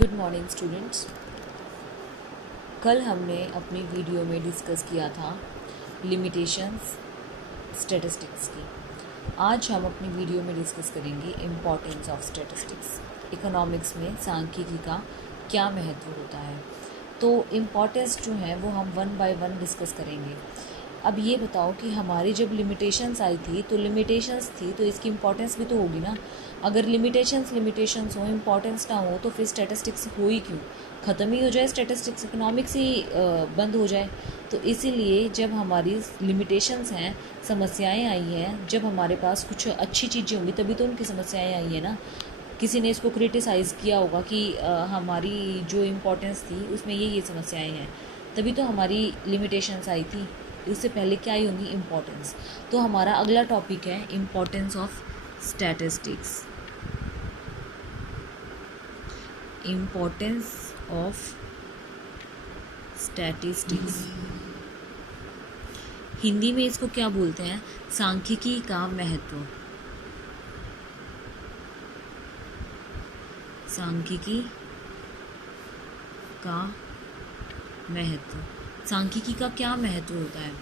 Good morning students. कल हमने अपनी वीडियो में डिस्कस किया था लिमिटेशंस स्टैटिस्टिक्स की। आज हम अपनी वीडियो में डिस्कस करेंगे इम्पॉर्टेंस ऑफ स्टैटिस्टिक्स। इकोनॉमिक्स में सांख्यिकी का क्या महत्व होता है। तो इम्पॉर्टेंस जो है वो हम वन बाय वन डिस्कस करेंगे। अब ये बताओ कि हमारी जब लिमिटेशंस आई थी तो लिमिटेशंस थी तो इसकी इम्पॉर्टेंस भी तो होगी ना। अगर लिमिटेशंस हो, इम्पॉर्टेंस ना हो तो फिर स्टैटिस्टिक्स हो ही क्यों, ख़त्म ही हो जाए स्टैटिस्टिक्स, इकोनॉमिक्स ही बंद हो जाए। तो इसीलिए जब हमारी लिमिटेशंस हैं, समस्याएं आई हैं, जब हमारे पास कुछ अच्छी चीज़ें होंगी तभी तो उनकी समस्याएं आई हैं ना। किसी ने इसको क्रिटिसाइज़ किया होगा कि हमारी जो इम्पोर्टेंस थी उसमें ये समस्याएं हैं, तभी तो हमारी लिमिटेशंस आई थी। उससे पहले क्या आई होंगी, इम्पोर्टेंस। तो हमारा अगला टॉपिक है importance of statistics. Importance of statistics, Hindi में इसको क्या बोलते हैं, सांख्यिकी का महत्व। सांख्यिकी का महत्व, सांख्यिकी का क्या महत्व होता है।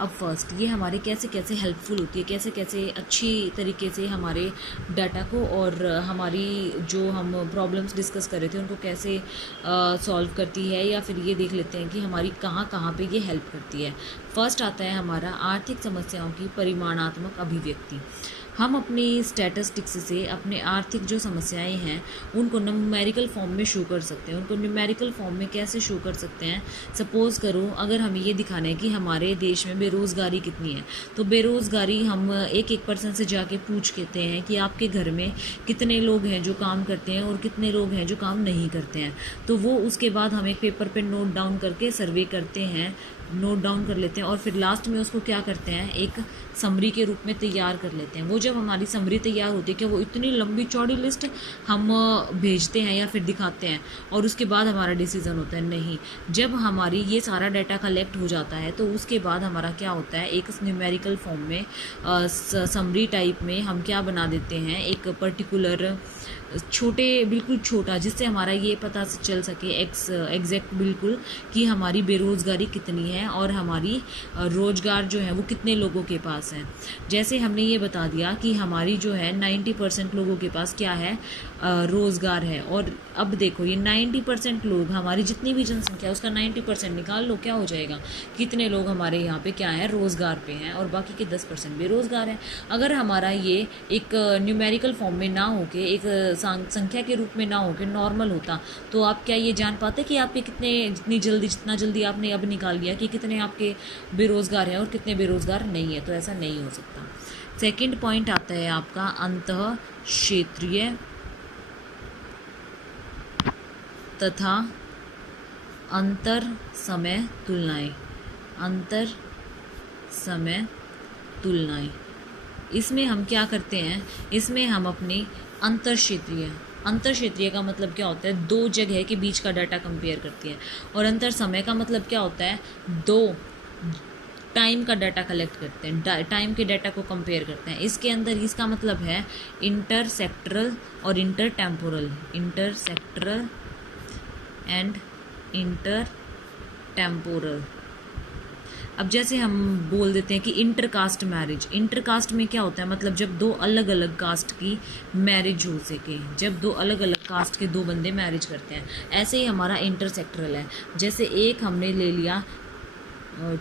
अब फर्स्ट ये हमारे कैसे कैसे हेल्पफुल होती है, कैसे कैसे अच्छी तरीके से हमारे डाटा को और हमारी जो हम प्रॉब्लम्स डिस्कस कर रहे थे उनको कैसे सॉल्व करती है, या फिर ये देख लेते हैं कि हमारी कहाँ कहाँ पे ये हेल्प करती है। फर्स्ट आता है हमारा आर्थिक समस्याओं की परिमाणात्मक अभिव्यक्ति। हम अपनी स्टैटिस्टिक्स से अपने आर्थिक जो समस्याएं हैं उनको न्यूमेरिकल फॉर्म में शो कर सकते हैं। उनको न्यूमेरिकल फॉर्म में कैसे शो कर सकते हैं, सपोज़ करो अगर हमें ये दिखाना है कि हमारे देश में बेरोज़गारी कितनी है, तो बेरोज़गारी हम एक एक पर्सन से जाके पूछ लेते हैं कि आपके घर में कितने लोग हैं जो काम करते हैं और कितने लोग हैं जो काम नहीं करते हैं। तो वो उसके बाद हम एक पेपर पे नोट डाउन करके सर्वे करते हैं, नोट डाउन कर लेते हैं और फिर लास्ट में उसको क्या करते हैं, एक समरी के रूप में तैयार कर लेते हैं। वो जब हमारी समरी तैयार होती है कि वो इतनी लंबी चौड़ी लिस्ट हम भेजते हैं या फिर दिखाते हैं और उसके बाद हमारा डिसीजन होता है, नहीं। जब हमारी ये सारा डाटा कलेक्ट हो जाता है तो उसके बाद हमारा क्या होता है, एक न्यूमेरिकल फॉर्म में समरी टाइप में हम क्या बना देते हैं, एक पर्टिकुलर छोटे, बिल्कुल छोटा, जिससे हमारा ये पता चल सके एग्जैक्ट बिल्कुल कि हमारी बेरोज़गारी कितनी है और हमारी रोज़गार जो है वो कितने लोगों के पास है। जैसे हमने ये बता दिया कि हमारी जो है 90% लोगों के पास क्या है, रोज़गार है। और अब देखो ये 90% लोग, हमारी जितनी भी जनसंख्या है उसका 90% निकाल लो, क्या हो जाएगा, कितने लोग हमारे यहाँ पे क्या है, रोज़गार पे हैं और बाकी के 10% बेरोज़गार हैं। अगर हमारा ये एक न्यूमेरिकल फॉर्म में ना होके, एक संख्या के रूप में ना होके नॉर्मल होता, तो आप क्या ये जान पाते कि आपके कितने, जितना जल्दी आपने अब निकाल लिया कि कितने आपके बेरोज़गार हैं और कितने बेरोज़गार नहीं है, तो ऐसा नहीं हो सकता। सेकंड पॉइंट आता है आपका अंतः क्षेत्रीय तथा अंतर समय तुलनाएं। अंतर समय तुलनाएं, इसमें हम क्या करते हैं, इसमें हम अपनी अंतर क्षेत्रीय का मतलब क्या होता है, दो जगह के बीच का डाटा कंपेयर करती है। और अंतर समय का मतलब क्या होता है, दो टाइम का डाटा कलेक्ट करते हैं, टाइम के डाटा को कंपेयर करते हैं। इसके अंदर इसका मतलब है इंटरसेक्टरल और इंटरटेम्पोरल, इंटरसेक्टरल एंड इंटरटेम्पोरल। अब जैसे हम बोल देते हैं कि इंटरकास्ट मैरिज, इंटरकास्ट में क्या होता है, मतलब जब दो अलग अलग कास्ट की मैरिज हो सके, जब दो अलग अलग कास्ट के दो बंदे मैरिज करते हैं। ऐसे ही हमारा इंटरसेक्टरल है, जैसे एक हमने ले लिया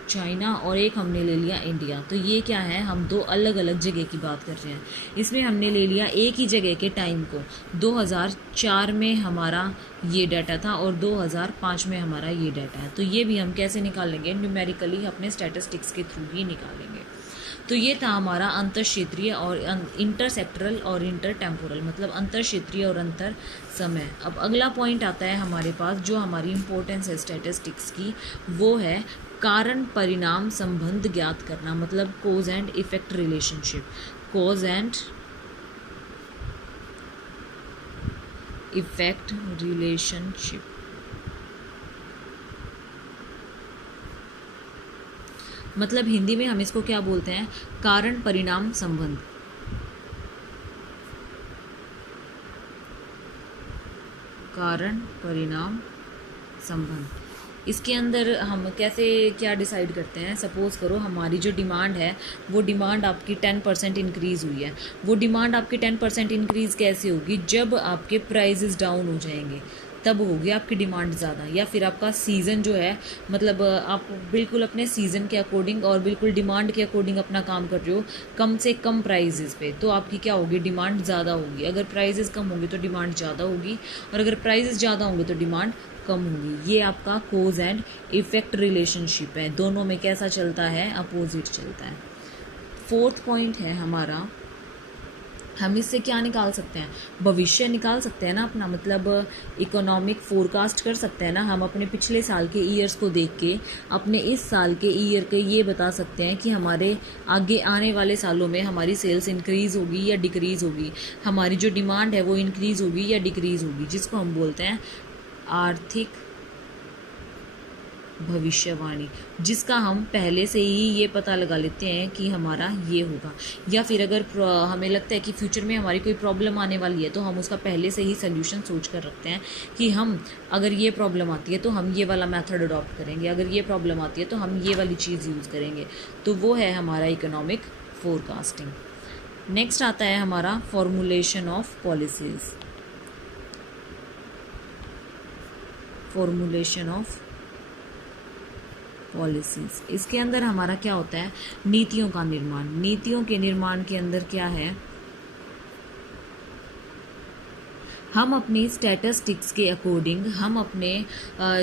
चाइना और एक हमने ले लिया इंडिया, तो ये क्या है, हम दो अलग अलग जगह की बात कर रहे हैं। इसमें हमने ले लिया एक ही जगह के टाइम को, 2004 में हमारा ये डाटा था और 2005 में हमारा ये डाटा है। तो ये भी हम कैसे निकालेंगे, न्यूमेरिकली अपने स्टैटिस्टिक्स के थ्रू ही निकालेंगे। तो ये था हमारा अंतर क्षेत्रीय और इंटरसेक्टरल और इंटरटेम्पोरल, मतलब अंतर क्षेत्रीय और अंतर समय। अब अगला पॉइंट आता है हमारे पास, जो हमारी इम्पोर्टेंस है स्टैटिस्टिक्स की, वो है कारण परिणाम संबंध ज्ञात करना, मतलब cause and effect relationship. Cause and effect relationship, मतलब हिंदी में हम इसको क्या बोलते हैं, कारण परिणाम संबंध। कारण परिणाम संबंध। इसके अंदर हम कैसे क्या डिसाइड करते हैं, सपोज़ करो हमारी जो डिमांड है वो डिमांड आपकी 10% इंक्रीज़ हुई है। वो डिमांड आपकी 10% इंक्रीज़ कैसे होगी, जब आपके प्राइजेस डाउन हो जाएंगे तब होगी आपकी डिमांड ज़्यादा, या फिर आपका सीज़न जो है, मतलब आप बिल्कुल अपने सीज़न के अकॉर्डिंग और बिल्कुल डिमांड के अकॉर्डिंग अपना काम कर रहे हो कम से कम प्राइजेस पे, तो आपकी क्या होगी, डिमांड ज़्यादा होगी। अगर प्राइजेस कम होंगे तो डिमांड ज़्यादा होगी, और अगर प्राइजेस ज़्यादा होंगे तो डिमांड कम होगी। ये आपका कोज एंड इफेक्ट रिलेशनशिप है, दोनों में कैसा चलता है, अपोजिट चलता है। फोर्थ पॉइंट है हमारा, हम इससे क्या निकाल सकते हैं, भविष्य निकाल सकते हैं ना अपना, मतलब इकोनॉमिक फोरकास्ट कर सकते हैं ना हम अपने पिछले साल के ईयर्स को देख के अपने इस साल के ईयर के ये बता सकते हैं कि हमारे आगे आने वाले सालों में हमारी सेल्स इंक्रीज़ होगी या डिक्रीज़ होगी, हमारी जो डिमांड है वो इंक्रीज़ होगी या डिक्रीज़ होगी, जिसको हम बोलते हैं आर्थिक भविष्यवाणी, जिसका हम पहले से ही ये पता लगा लेते हैं कि हमारा ये होगा। या फिर अगर हमें लगता है कि फ्यूचर में हमारी कोई प्रॉब्लम आने वाली है तो हम उसका पहले से ही सोल्यूशन सोच कर रखते हैं कि हम अगर ये प्रॉब्लम आती है तो हम ये वाला मेथड अडॉप्ट करेंगे, अगर ये प्रॉब्लम आती है तो हम ये वाली चीज़ यूज़ करेंगे। तो वो है हमारा इकोनॉमिक फोरकास्टिंग। नेक्स्ट आता है हमारा formulation of policies. Formulation of policies, इसके अंदर हमारा क्या होता है, नीतियों का निर्माण। नीतियों के निर्माण के अंदर क्या है, हम अपनी स्टैटिस्टिक्स के अकॉर्डिंग, हम अपने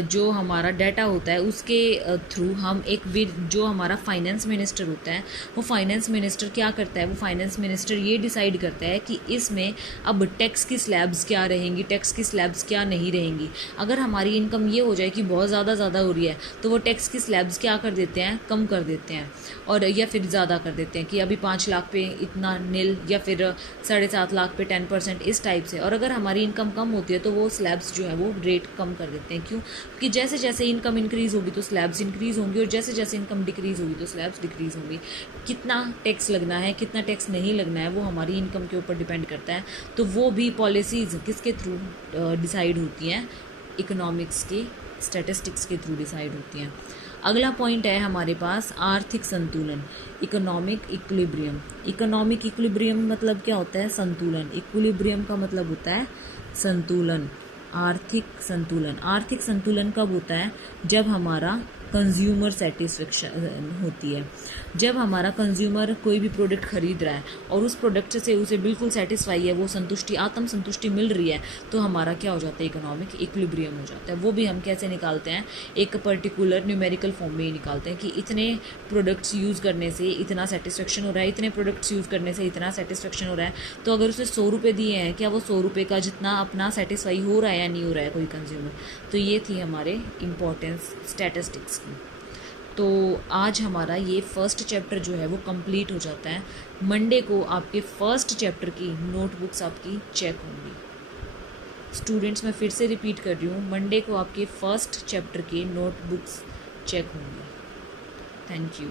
जो हमारा डाटा होता है उसके थ्रू हम एक जो हमारा फाइनेंस मिनिस्टर होता है, वो फाइनेंस मिनिस्टर क्या करता है, वो फाइनेंस मिनिस्टर ये डिसाइड करता है कि इसमें अब टैक्स की स्लैब्स क्या रहेंगी, टैक्स की स्लैब्स क्या नहीं रहेंगी। अगर हमारी इनकम ये हो जाए कि बहुत ज़्यादा हो रही है तो वो टैक्स की स्लैब्स क्या कर देते हैं, कम कर देते हैं, और या फिर ज़्यादा कर देते हैं कि अभी 5 लाख पे इतना नील, या फिर 7.5 लाख पे 10%, इस टाइप से। और अगर हमारी इनकम कम होती है तो वो स्लैब्स जो है वो रेट कम कर देते हैं। क्यों? क्योंकि जैसे जैसे इनकम इंक्रीज़ होगी तो स्लैब्स इंक्रीज़ होंगी, और जैसे जैसे इनकम डिक्रीज़ होगी तो स्लैब्स डिक्रीज़ होंगी। कितना टैक्स लगना है, कितना टैक्स नहीं लगना है, वो हमारी इनकम के ऊपर डिपेंड करता है। तो वो भी पॉलिसीज़ किसके थ्रू डिसाइड होती हैं, इकोनॉमिक्स के स्टैटिस्टिक्स के थ्रू डिसाइड होती हैं। अगला पॉइंट है हमारे पास आर्थिक संतुलन, इकोनॉमिक इक्विलिब्रियम। इकोनॉमिक इक्विलिब्रियम मतलब क्या होता है, संतुलन। इक्विलिब्रियम का मतलब होता है संतुलन। आर्थिक संतुलन, आर्थिक संतुलन कब होता है, जब हमारा कंज्यूमर सेटिस्फेक्शन होती है, जब हमारा कंज्यूमर कोई भी प्रोडक्ट खरीद रहा है और उस प्रोडक्ट से उसे बिल्कुल सेटिस्फाई है, वो संतुष्टि, आत्म संतुष्टि मिल रही है, तो हमारा क्या हो जाता है, इकोनॉमिक इक्विलिब्रियम हो जाता है। वो भी हम कैसे निकालते हैं, एक पर्टिकुलर न्यूमेरिकल फॉर्म में ही निकालते हैं कि इतने प्रोडक्ट्स यूज़ करने से इतना सेटिस्फेक्शन हो रहा है, इतने प्रोडक्ट्स यूज़ करने से इतना सेटिस्फेक्शन हो रहा है। तो अगर उसे 100 रुपये दिए हैं, क्या वो 100 रुपये का जितना अपना सेटिस्फाई हो रहा है या नहीं हो रहा है कोई कंज्यूमर। तो ये थी हमारे इम्पोर्टेंस स्टैटिस्टिक्स की। तो आज हमारा ये फर्स्ट चैप्टर जो है वो कंप्लीट हो जाता है। मंडे को आपके फर्स्ट चैप्टर की नोटबुक्स आपकी चेक होंगी। स्टूडेंट्स, मैं फिर से रिपीट कर रही हूँ, मंडे को आपके फर्स्ट चैप्टर की नोटबुक्स चेक होंगी। Thank you.